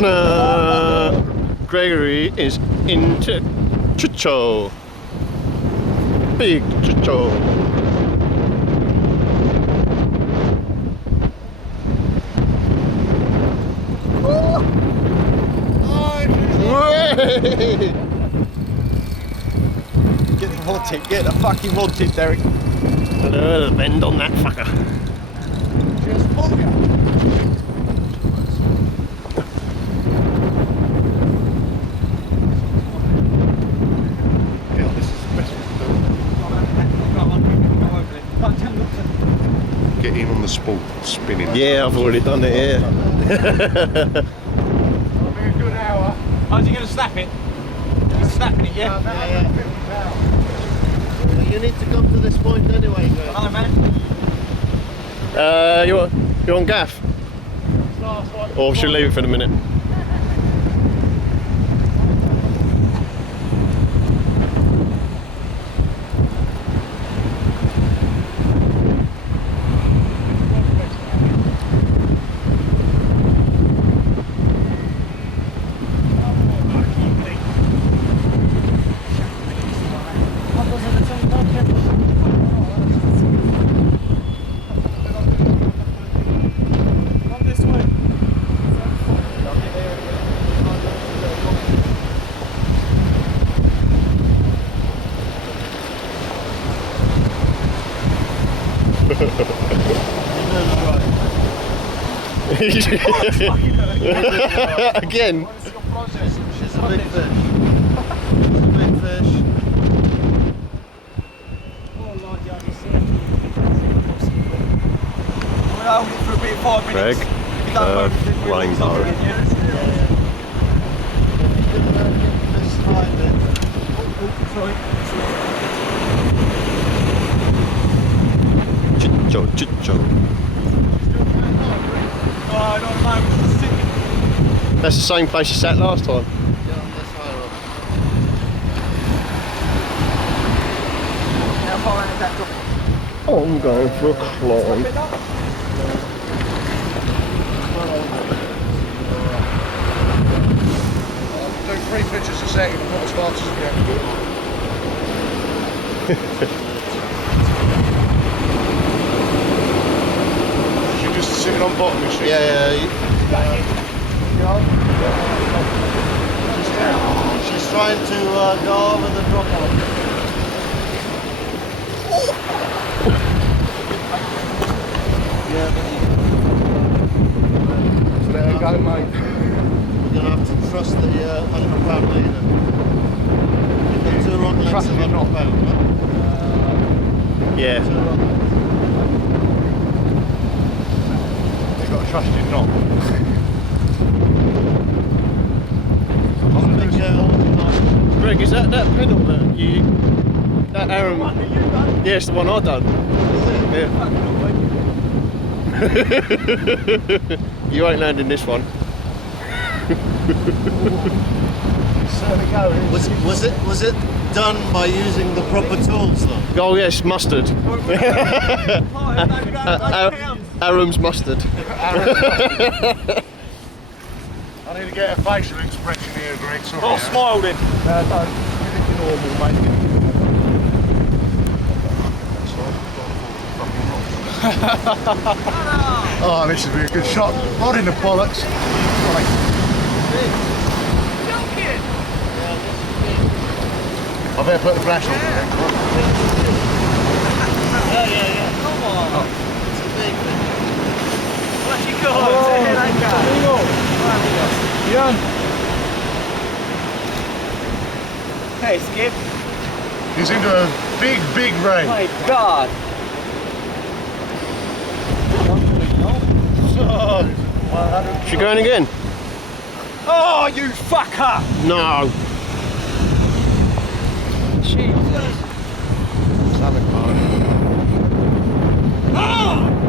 Ta-da! Gregory is into Chucho. Big Chucho. Get the rod tip, get the fucking rod tip, Derek. The bend on that fucker. Just pull ya. Yeah, this is the best one to do. Get in on the spool, spinning. Yeah, I've already done it, yeah. Very good hour. Oh, is he going to snap it? He's snapping it, yeah? You need to come to this point anyway, Greg. Hello, man. You on gaff? Or should we leave it for a minute? Again. She's a big fish. She's a big fish. We'll hold it for a bit, 5 Greg, minutes. If you don't move, then we'll rainbow. stop it, yeah? This side bit. Sorry. Chucho, Chucho. Oh, not at the moment, it's sitting. That's the same place you sat last time. Get on this higher up. How far in is that drop? Oh, I'm going for a climb. Do 3 pictures a second, not as fast as we have to do. You're just sitting on bottom, is she? Yeah. She's trying to go over the drop off. Yeah, Let her go, mate. we're going to have to trust the 100-pound leader. You've got 2 rod lengths Trust of me, 100 not. pound, Yeah. 2 rod lengths. You've got to trust your knot. Big girl. Greg, is that pedal that Aaron? Yeah, it's the one I done. Yeah. You ain't landing this one. Was it done by using the proper tools though? Oh yes, mustard. Aaron's mustard. I need to get a facial expression here, Greg. Sorry. Oh, smile then. No, don't. Get it normal, mate. Oh, this would be a good shot. Rod in the bollocks. Right. I better put the flash on. Yeah. Come on. It's a big thing. What you got? Say that guy. Hey, Skip. He's into a big ray. My God. She going again? Oh, you fucker! No. Jesus. Something, mate. Oh!